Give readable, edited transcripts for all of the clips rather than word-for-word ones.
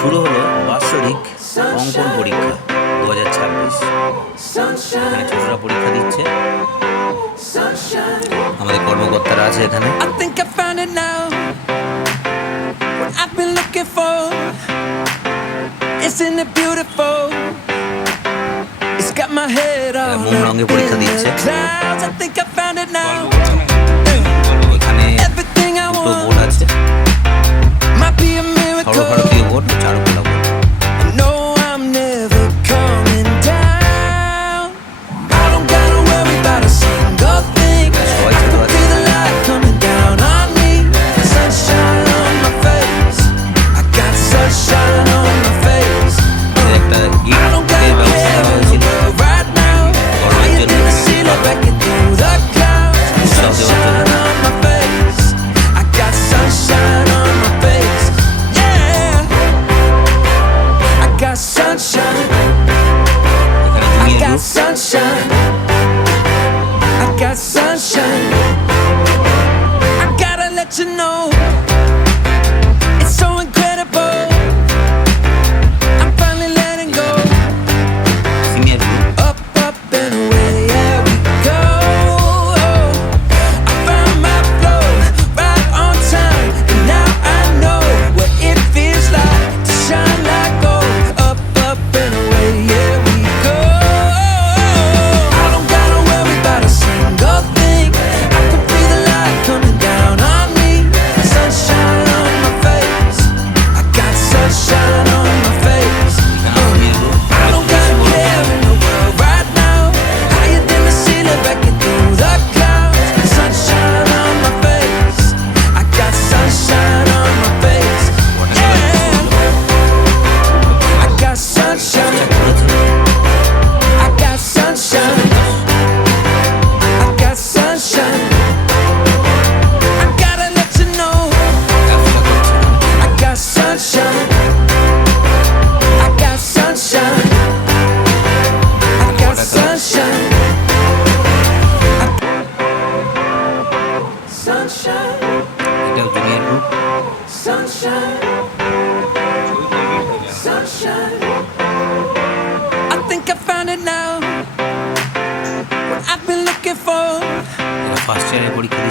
শুরু হলো বাৎসরিক অঙ্কন পরীক্ষা 2026। এখানে ছোটরা পরীক্ষা দিচ্ছে, আমাদের কর্মকর্তারা আছে এখানে। মোম রঙে পরীক্ষা দিচ্ছে। এখানে দুটো বোর্ড আছে, সর্বভারতীয় বোর্ড, চারুকলা board.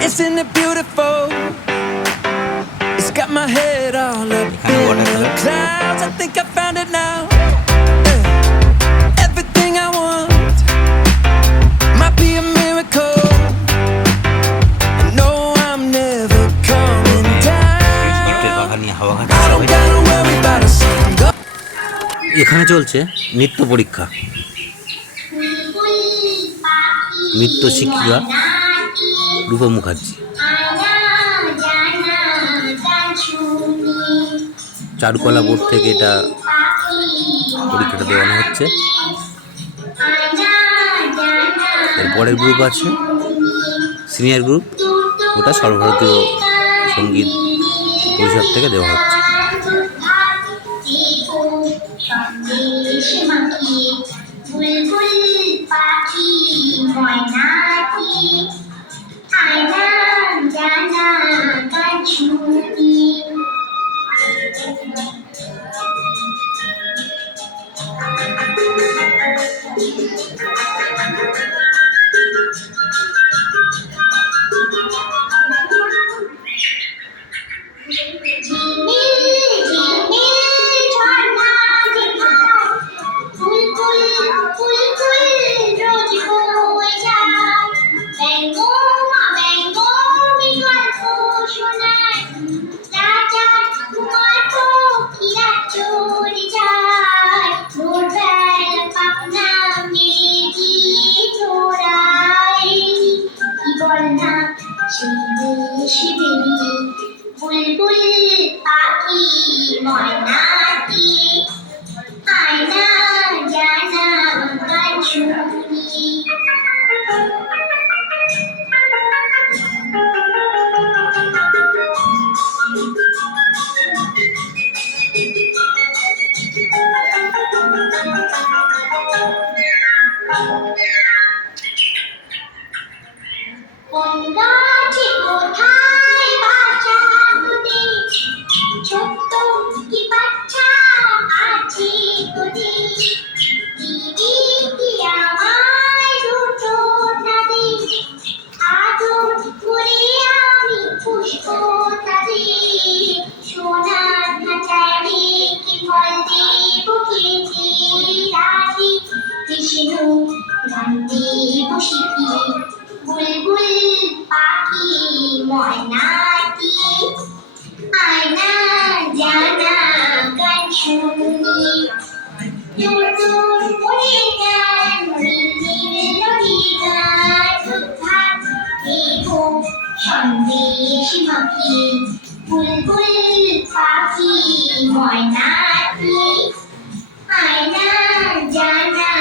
Isn't it beautiful? It's got my head all up in the clouds. I think I found it now. Everything I want might be a miracle. I know I'm never coming down. I don't gotta worry about a single. এখানে চলছে নৃত্য পরীক্ষা। নৃত্য শিক্ষিকা রূপা মুখার্জি। চারুকলা board থেকে এটা পরীক্ষাটা দেওয়ানো হচ্ছে। এরপরের গ্রুপ আছে সিনিয়র গ্রুপ, ওটা সর্বভারতীয় সঙ্গীত পরিষদ থেকে দেওয়া হচ্ছে। ছোট্ট কি বাচ্চা বিষ্ণু গানটি বসিকি বুলবুল পাখি ময়নাটি আয়না জানা গান শুনি নতুন করে গান নীল নদী গান উদ্ধার দেখো সন্দেশ মাখি বুলবুল পাখি ময়নাটি আয়না জানা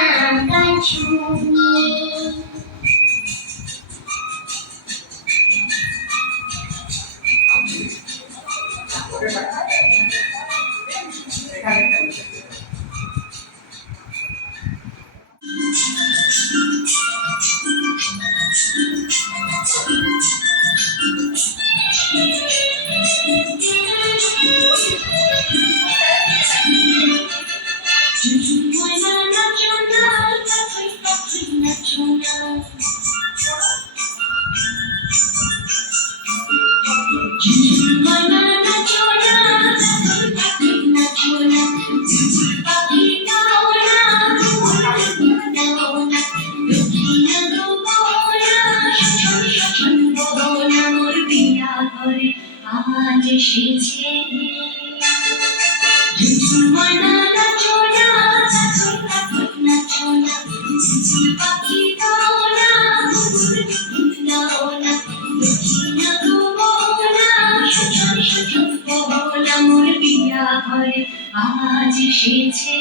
গান শুনি আজ এসেছে ময়না নাচো না নাচো না পাখি গাও না গাও না দেখি না গোনা শোনা মোর বিয়া ঘরে আজ এসেছে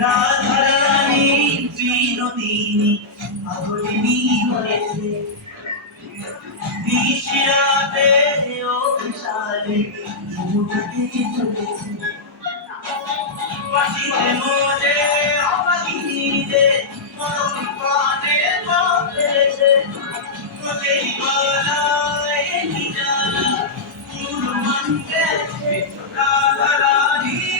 রাধারানী চিরদিনী আগুনি হয়েছে বিশরাতে ও বিশালে সমুদ্রে চলেছে পাখিতে মোরে পাখিতে মনে পড়েছে তোকেই বলায় নিজানা পুরো মন গেছে রাধারানী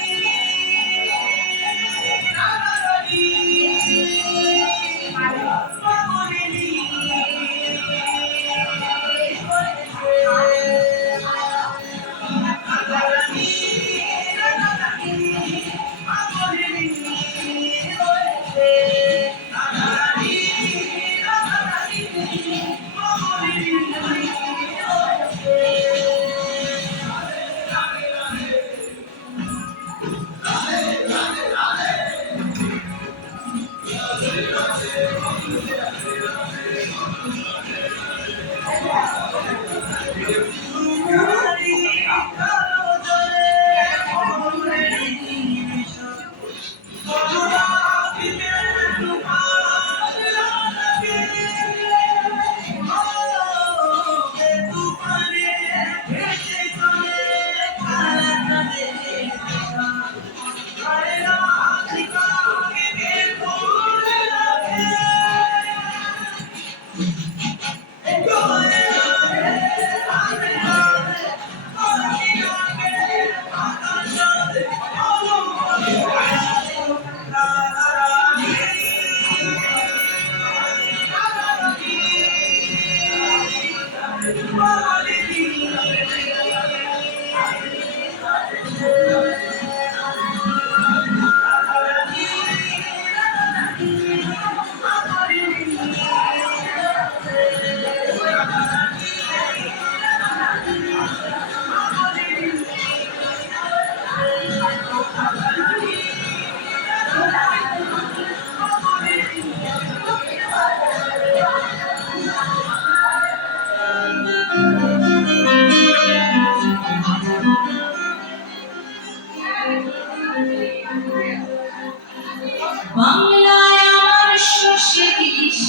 বাংলায় আমার সর্ষে ইলিশ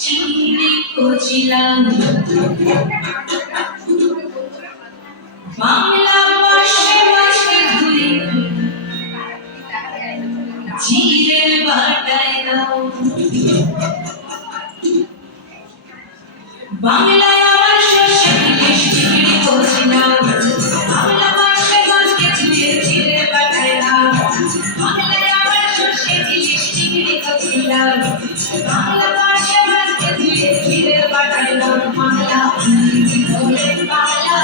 চিংড়ি কচিলাম বাংলা পাশে মাছে ধুই জিরের বাটায় দাও বাংলায় আমার সর্ষে ইলিশ চিংড়ি কচিলাম বাংলা পাশে মাছে ধুই জিরের বাটায় দাও বাংলায় আমার সর্ষে ইলিশ চিংড়ি কচিলাম বাংলা পাশে মাছে ধুই জিরের বাটায় দাও বাংলা বাংলা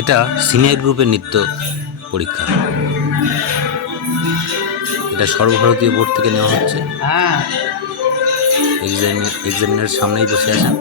এটা সিনিয়র গ্রুপের নৃত্য পরীক্ষা। এটা সর্বভারতীয় বোর্ড থেকে নেওয়া হচ্ছে। এক্সামিনার সামনেই বসে আছেন।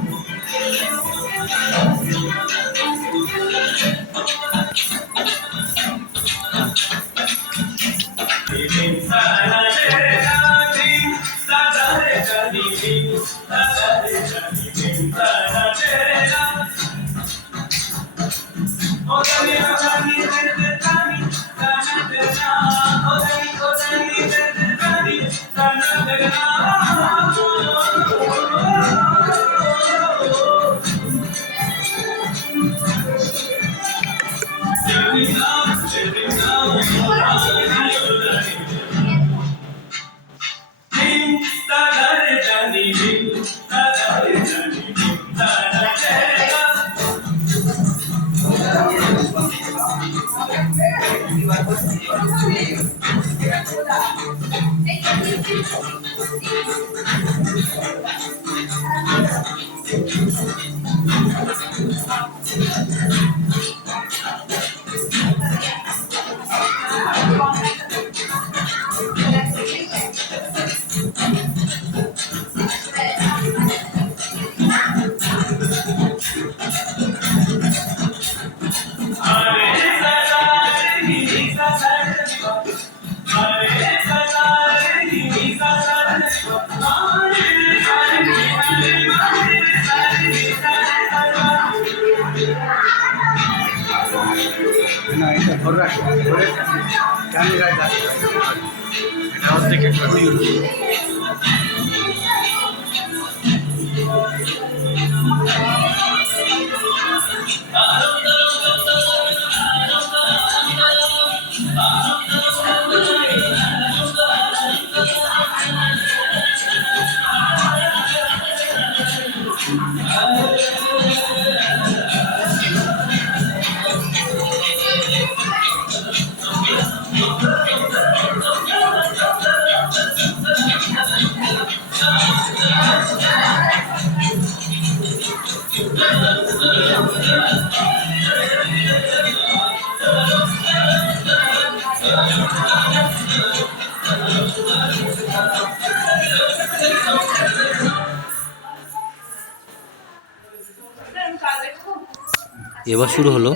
এবার শুরু হলো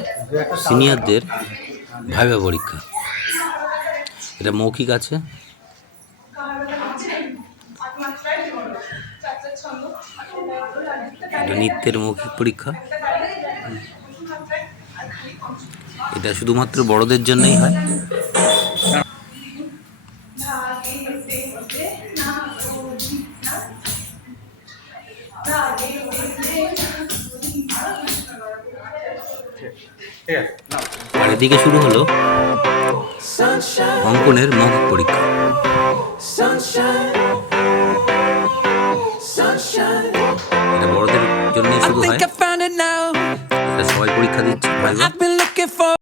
সিনিয়রদের ভাইভা পরীক্ষা। এটা মৌখিক আছে। এটা নৃত্যের মৌখিক পরীক্ষা। এটা শুধুমাত্র বড়দের জন্যই হয়। আর এদিকে শুরু হলো অঙ্কনের মৌখিক পরীক্ষা। এটা বড়দের জন্যই শুরু হয়। এটা সবাই পরীক্ষা দিচ্ছে।